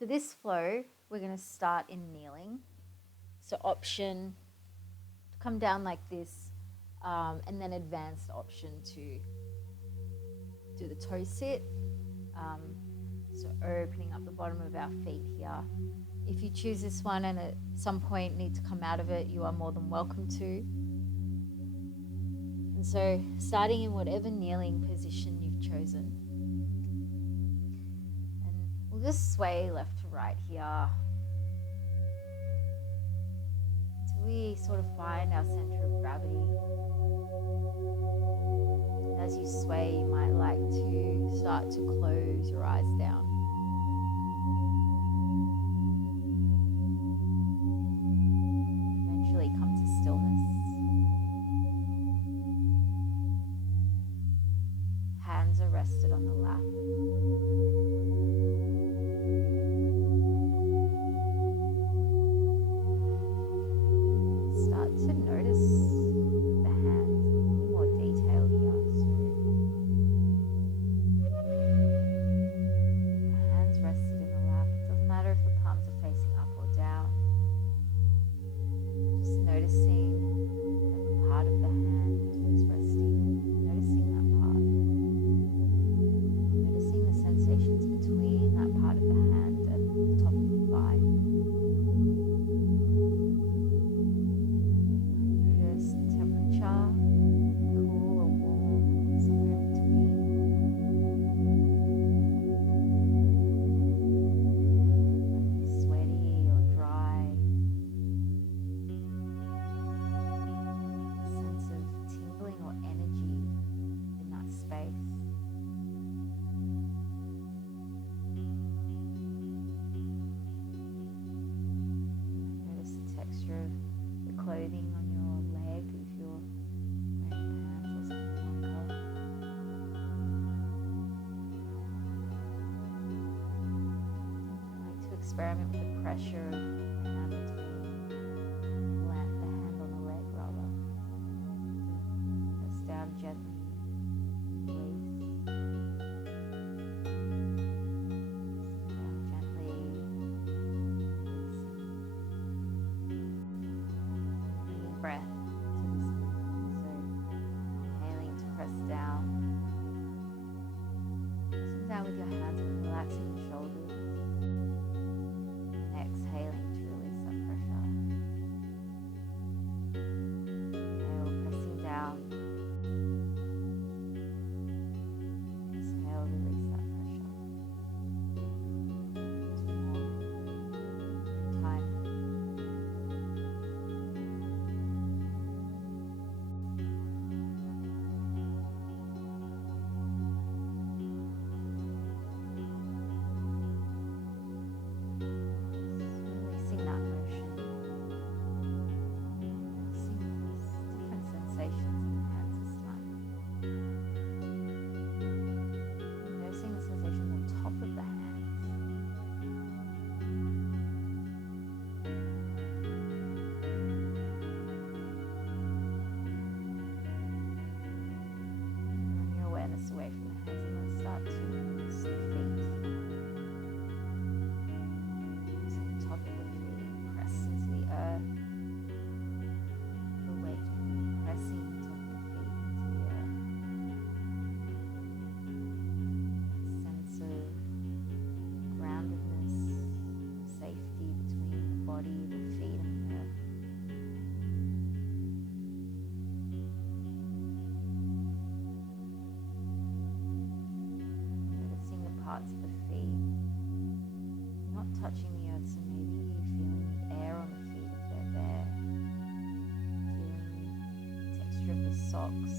For this flow, we're going to start in kneeling. So option to come down like this, and then advanced option to do the toe sit. So opening up the bottom of our feet here. If you choose this one and at some point need to come out of it, you are more than welcome to. And so starting in whatever kneeling position you've chosen. And we'll just sway left to right here. So we sort of find our center of gravity. And as you sway, you might like to start to close your eyes down. Eventually come to stillness. Hands are rested on the lap. Start to notice the hands in a little more detail here. So the hands rested in the lap. It doesn't matter if the palms are facing up or down. Just noticing whatever part of the hand is resting. Noticing that part. Noticing the sensations between that part of the hand and the top of the thigh. Notice the temperature, cool or warm, somewhere in between. Might be sweaty or dry. A sense of tingling or energy in that space. Notice the texture of the clothing on your leg if you're wearing pants or something like that. I like to experiment with the pressure of the hand between the hand on the leg rather. Press down gently, release. Down gently, releasing. Bringing breath to this movement. So inhaling to press down. Pressing down with your hands and relaxing your shoulders. And exhaling to release that pressure. Inhale, pressing down. Exhale, release that pressure. Two more. Time. Releasing that motion. Noticing these different sensations in the hands this time. Noticing the sensations on top of the hands. Bring your awareness away from the hands and then start to notice the feet. Noticing the top of the feet press into the earth. The weight pressing the top of the feet into the earth. That sense of groundedness, safety between the body, the feet, and the earth. Noticing the parts of the feet not touching the earth, so maybe feeling the air on the feet if they're there. Feeling the texture of the socks.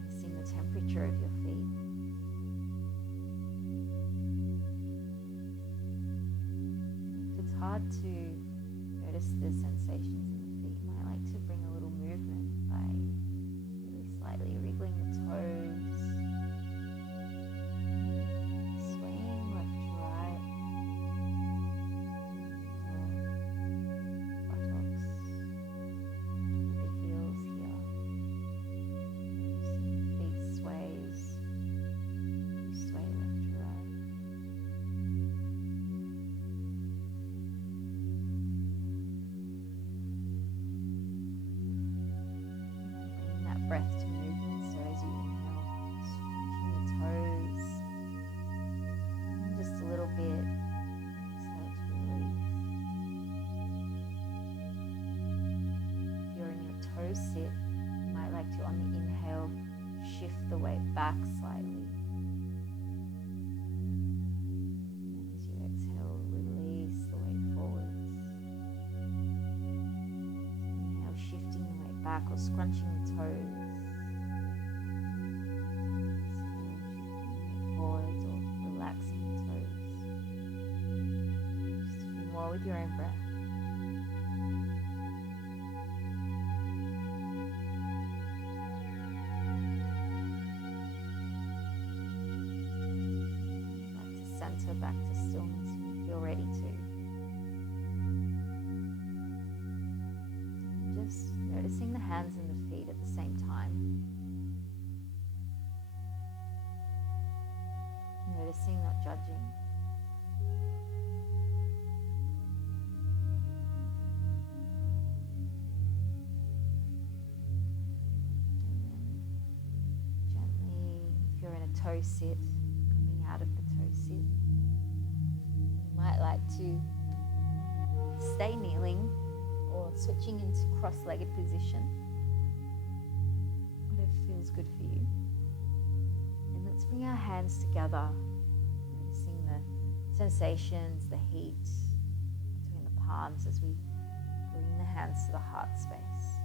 Noticing the temperature of your feet. If it's hard to notice the sensations in the feet, you might like to bring a little movement by really slightly wriggling the toes, swaying left to right, buttocks, the heels here. Noticing the feet weight back slightly. And as you exhale, release the weight forwards. Inhale, shifting the weight back or scrunching the toes. Exhale, shifting the weight forwards or relaxing the toes. Just a few more with your own breath. Center, back to stillness when you feel ready to. Just noticing the hands and the feet at the same time. Noticing, not judging. And then gently, if you're in a toe sit, coming out of the toe sit. You might like to stay kneeling or switching into cross-legged position, whatever feels good for you. And let's bring our hands together, noticing the sensations, the heat between the palms as we bring the hands to the heart space.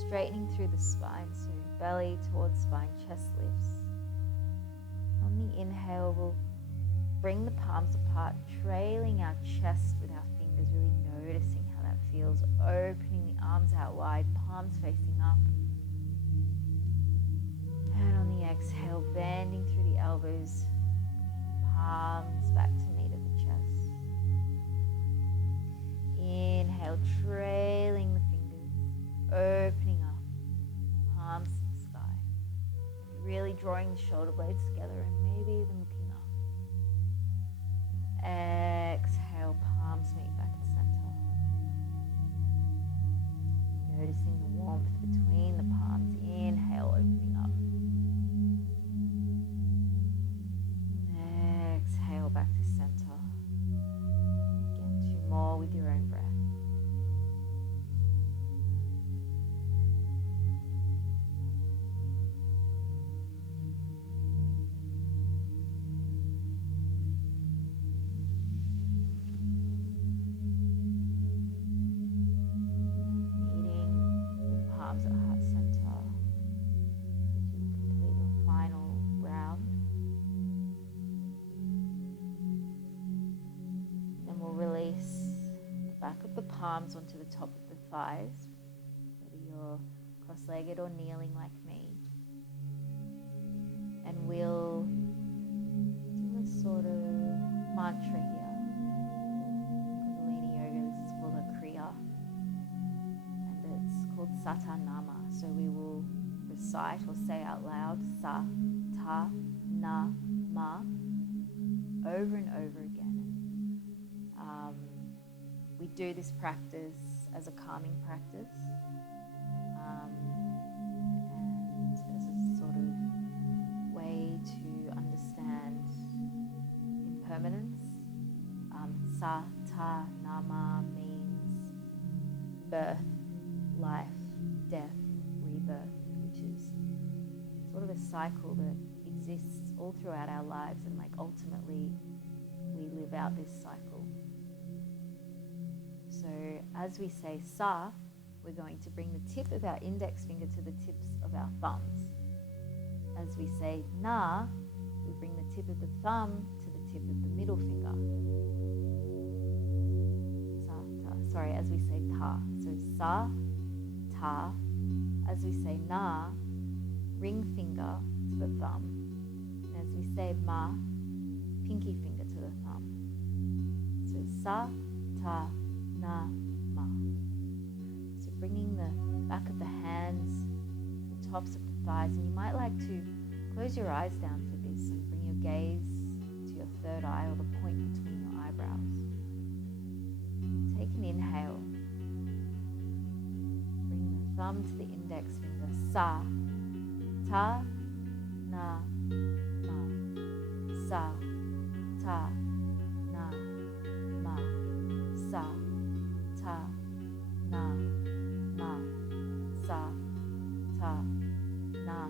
Straightening through the spine, so belly towards spine, chest lifts. On the inhale, we'll bring the palms apart, trailing our chest with our fingers, really noticing how that feels, opening the arms out wide, palms facing up. And on the exhale, bending through the elbows, palms back to meet at the chest. Inhale, trailing the fingers, opening up, palms to the sky. Really drawing the shoulder blades together and maybe even looking up. Exhale, palms meet back at center. Noticing the warmth between the palms. Inhale, opening up. Exhale, back to center. Again, 2 more with your own breath. Palms onto the top of the thighs, whether you're cross-legged or kneeling like me. And we'll do a sort of mantra here. Kundalini yoga, this is called a kriya. And it's called satanama. So we will recite or say out loud sa, ta, na, ma over and over again. We do this practice as a calming practice and as a sort of way to understand impermanence. Sa, ta, nama means birth, life, death, rebirth, which is sort of a cycle that exists all throughout our lives, and like ultimately we live out this cycle. So as we say sa, we're going to bring the tip of our index finger to the tips of our thumbs. As we say na, we bring the tip of the thumb to the tip of the middle finger. Sa, ta. Sorry, as we say ta. So sa, ta. As we say na, ring finger to the thumb. And as we say ma, pinky finger to the thumb. So sa, ta, na, ma. So bringing the back of the hands to the tops of the thighs, and you might like to close your eyes down for this and bring your gaze to your third eye or the point between your eyebrows. Take an inhale. Bring the thumb to the index finger. Sa, ta, na, ma. Sa, ta, na, ma. Sa, ta, na, ma. Sa, ta, na,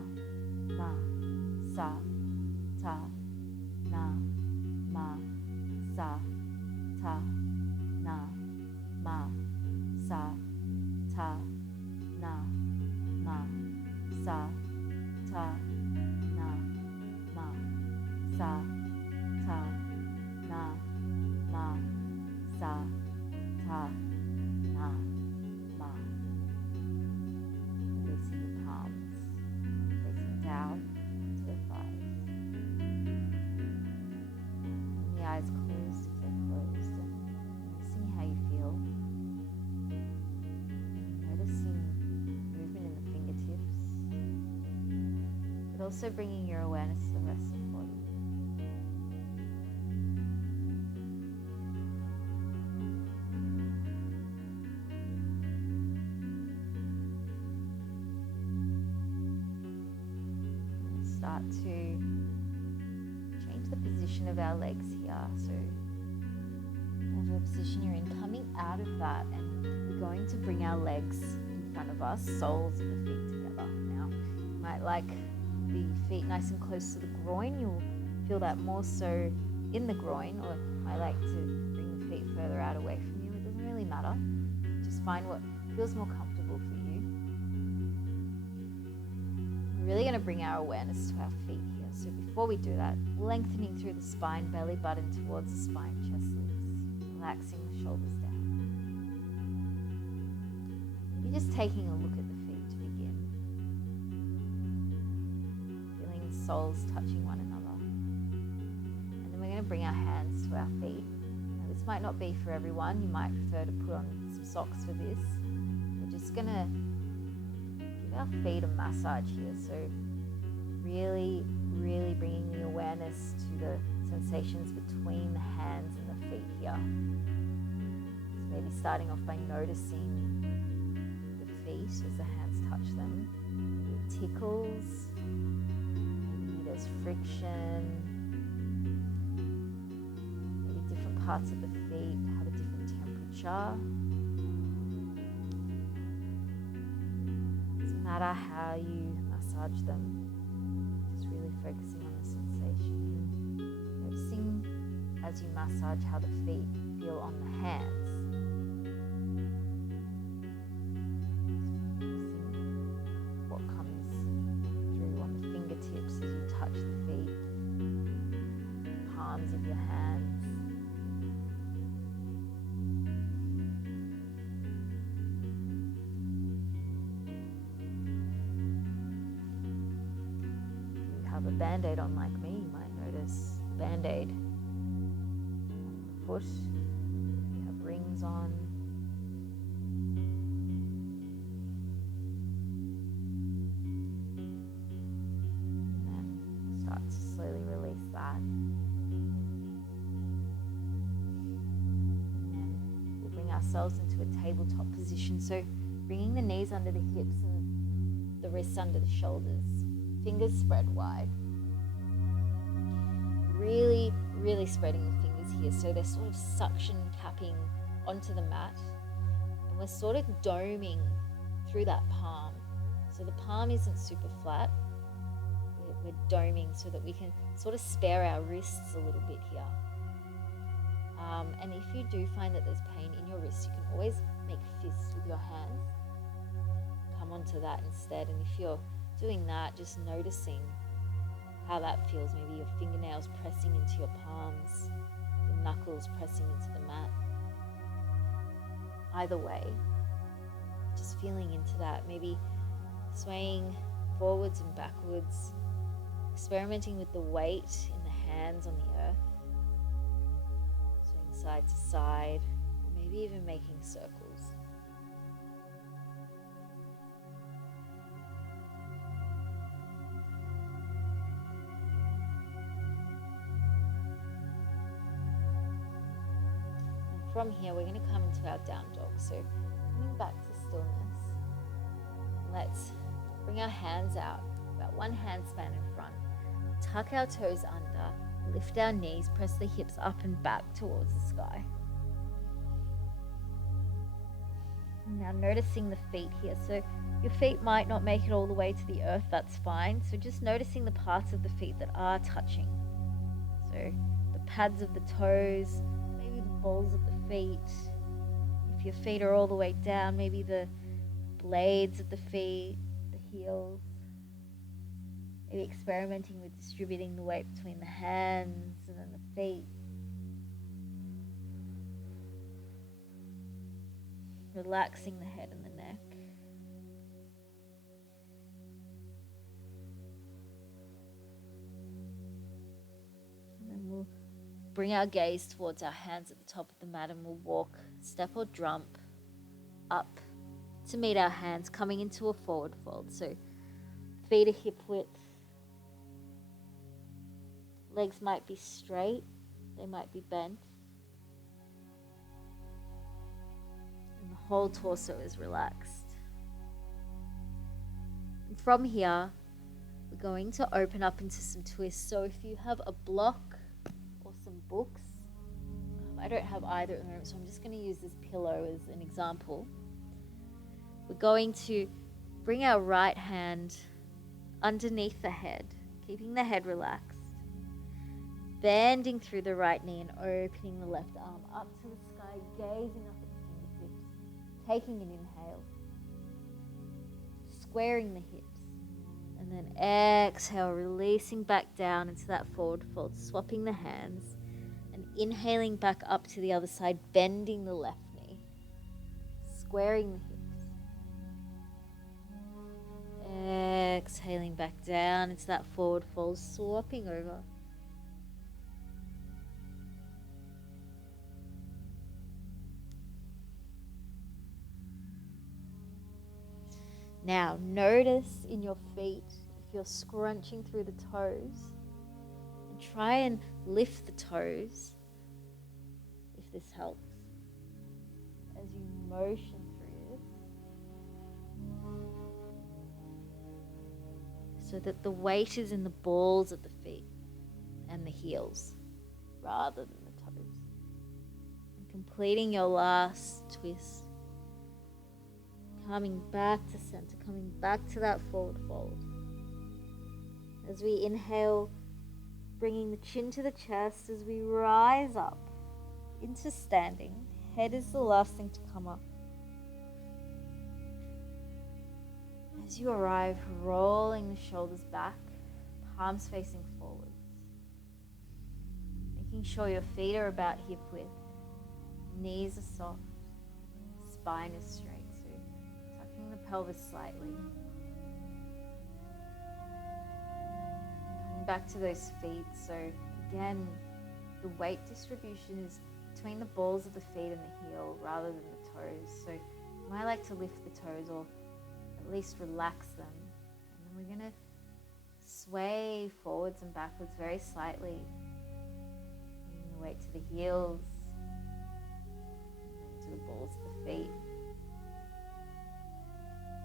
ta, na, ma, sa, ta, na, ma, sa, ta, na, ma. Releasing the palms, facing down to the thighs. And the eyes closed if they're closed, and noticing how you feel. Noticing movement in the fingertips, but also bringing your awareness to the rest of the body. Start to change the position of our legs here. So whatever position you're in, coming out of that, and we're going to bring our legs in front of us, soles of the feet together. Now, you might like the feet nice and close to the groin. You'll feel that more so in the groin, or I like to bring the feet further out away from you. It doesn't really matter. Just find what feels more comfortable for you. We're really going to bring our awareness to our feet here. So before we do that, lengthening through the spine, belly button towards the spine, chest lifts, relaxing the shoulders down. Maybe just taking a look at the feet to begin. Feeling the soles touching one another. And then we're going to bring our hands to our feet. Now this might not be for everyone. You might prefer to put on some socks for this. We're just going to our feet a massage here, so really bringing the awareness to the sensations between the hands and the feet here. So maybe starting off by noticing the feet as the hands touch them. Maybe it tickles, maybe there's friction, maybe different parts of the feet have a different temperature. Matter how you massage them, just really focusing on the sensation, noticing as you massage how the feet feel on the hands, noticing what comes through on the fingertips as you touch the feet, palms of your hands. Have a band-aid on like me, you might notice the band-aid on the foot. If you have rings on, and then start to slowly release that, and then we'll bring ourselves into a tabletop position, so bringing the knees under the hips and the wrists under the shoulders. Fingers spread wide. Really spreading the fingers here, so they're sort of suction tapping onto the mat, and we're sort of doming through that palm. So the palm isn't super flat. We're doming so that we can sort of spare our wrists a little bit here. And if you do find that there's pain in your wrists, you can always make fists with your hands. Come onto that instead, and if you're doing that, just noticing how that feels. Maybe your fingernails pressing into your palms, your knuckles pressing into the mat. Either way, just feeling into that. Maybe swaying forwards and backwards, experimenting with the weight in the hands on the earth, swaying side to side, or maybe even making circles. From here, we're going to come into our down dog. So coming back to stillness, let's bring our hands out, about one hand span in front, tuck our toes under, lift our knees, press the hips up and back towards the sky. Now noticing the feet here. So your feet might not make it all the way to the earth, that's fine. So just noticing the parts of the feet that are touching. So the pads of the toes, maybe the balls of the feet. If your feet are all the way down, maybe the blades of the feet, the heels. Maybe experimenting with distributing the weight between the hands and then the feet. Relaxing the head and the neck. And then we'll bring our gaze towards our hands at the top of the mat, and we'll walk, step or jump up to meet our hands, coming into a forward fold. So feet are hip width. Legs might be straight, they might be bent. And the whole torso is relaxed. And from here, we're going to open up into some twists. So if you have a block or some books, I don't have either at the moment, so I'm just going to use this pillow as an example. We're going to bring our right hand underneath the head, keeping the head relaxed. Bending through the right knee and opening the left arm up to the sky, gazing up at the fingertips, taking an inhale, squaring the hips, and then exhale, releasing back down into that forward fold, swapping the hands, and inhaling back up to the other side, bending the left knee, squaring the hips, exhaling back down into that forward fold, swapping over. Now, notice in your feet if you're scrunching through the toes, and try and lift the toes if this helps. As you motion through this, so that the weight is in the balls of the feet and the heels rather than the toes. And completing your last twist. Coming back to center, coming back to that forward fold. As we inhale, bringing the chin to the chest as we rise up into standing. Head is the last thing to come up. As you arrive, rolling the shoulders back, palms facing forwards. Making sure your feet are about hip width, knees are soft, spine is straight. The pelvis slightly. Coming back to those feet. So again, the weight distribution is between the balls of the feet and the heel rather than the toes. So you might like to lift the toes or at least relax them. And then we're going to sway forwards and backwards very slightly. Bringing the weight to the heels, and to the balls of the feet.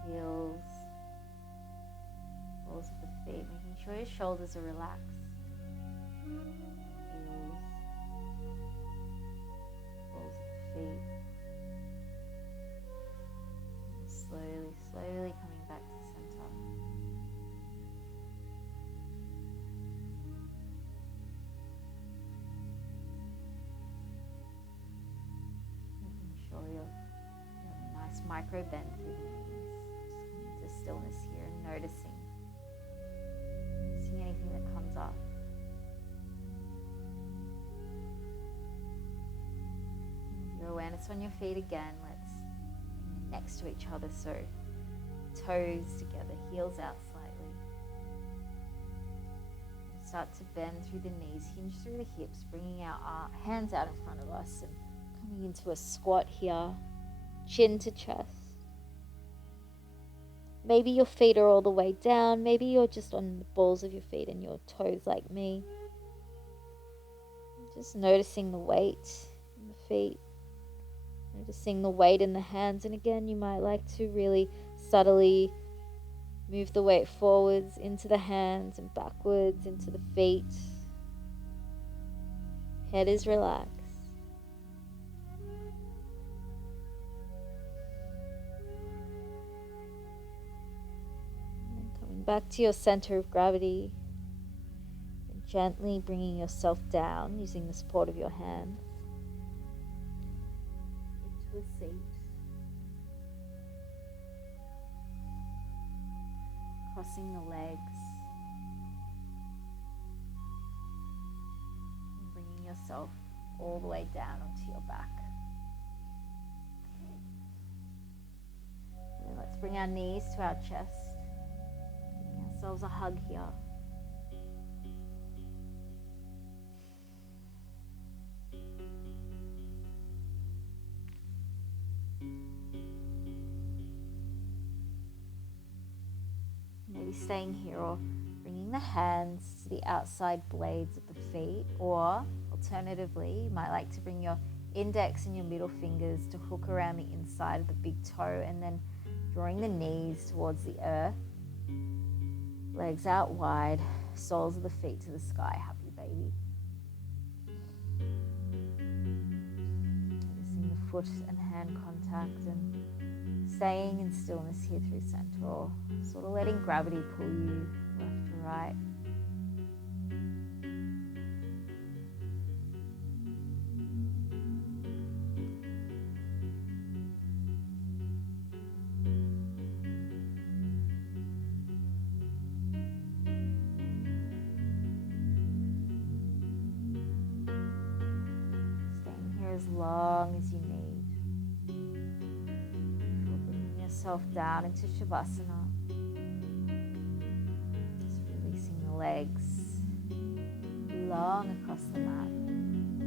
Heels, balls of the feet, making sure your shoulders are relaxed. Heels, balls of the feet. And slowly coming back to center. Making sure you have a nice micro bend through the knees. Stillness here and noticing anything that comes up. Your awareness on your feet again. Let's bring them next to each other, so toes together, heels out slightly. We'll start to bend through the knees, hinge through the hips, bringing our hands out in front of us and coming into a squat here, chin to chest. Maybe your feet are all the way down. Maybe you're just on the balls of your feet and your toes like me. Just noticing the weight in the feet. Noticing the weight in the hands. And again, you might like to really subtly move the weight forwards into the hands and backwards into the feet. Head is relaxed. Back to your center of gravity and gently bringing yourself down using the support of your hands into a seat. Crossing the legs, yourself all the way down onto your back. And then let's bring our knees to our chest, giving ourselves a hug here. Maybe staying here or bringing the hands to the outside blades of the feet, or alternatively, you might like to bring your index and your middle fingers to hook around the inside of the big toe, and then drawing the knees towards the earth, legs out wide, soles of the feet to the sky. Happy baby. Noticing the foot and hand contact and staying in stillness here through center, or sort of letting gravity pull you left to right. Staying here as long as you need. Yourself down into Shavasana. Just releasing the legs long across the mat,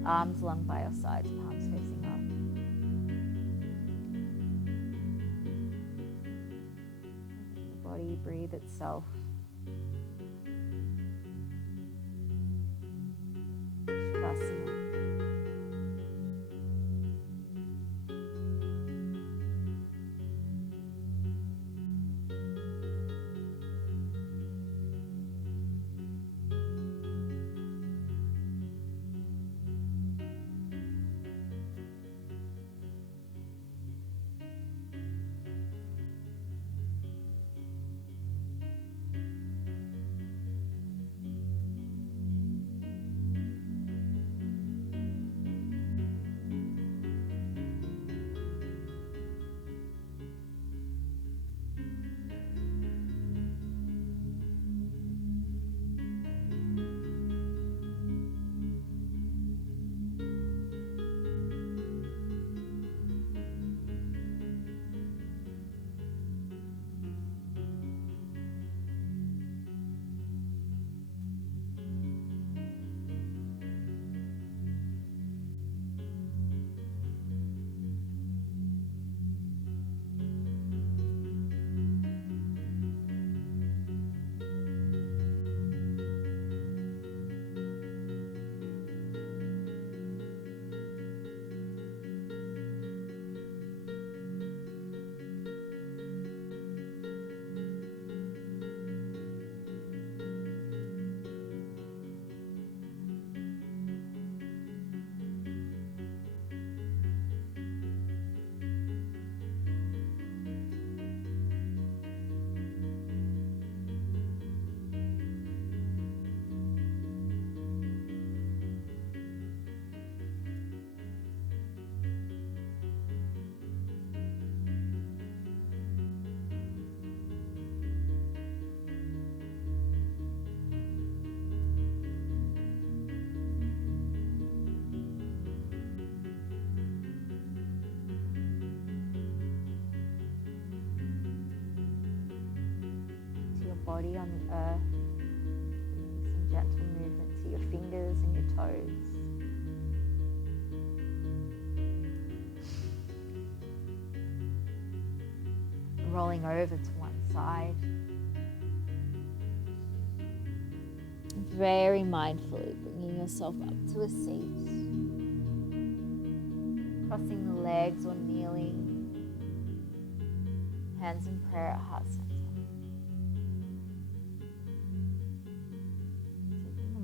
arms long by your sides, palms facing up. Letting the body breathe itself. Shavasana. Body on the earth, some gentle movement to your fingers and your toes. Rolling over to one side. Very mindfully bringing yourself up to a seat. Crossing the legs or kneeling. Hands in prayer at heart center.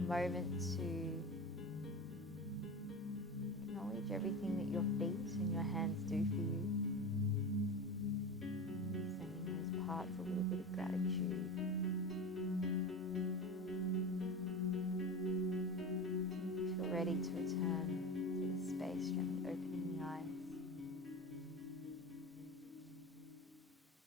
Moment to acknowledge everything that your feet and your hands do for you. Sending those parts a little bit of gratitude. Feel ready to return to the space gently.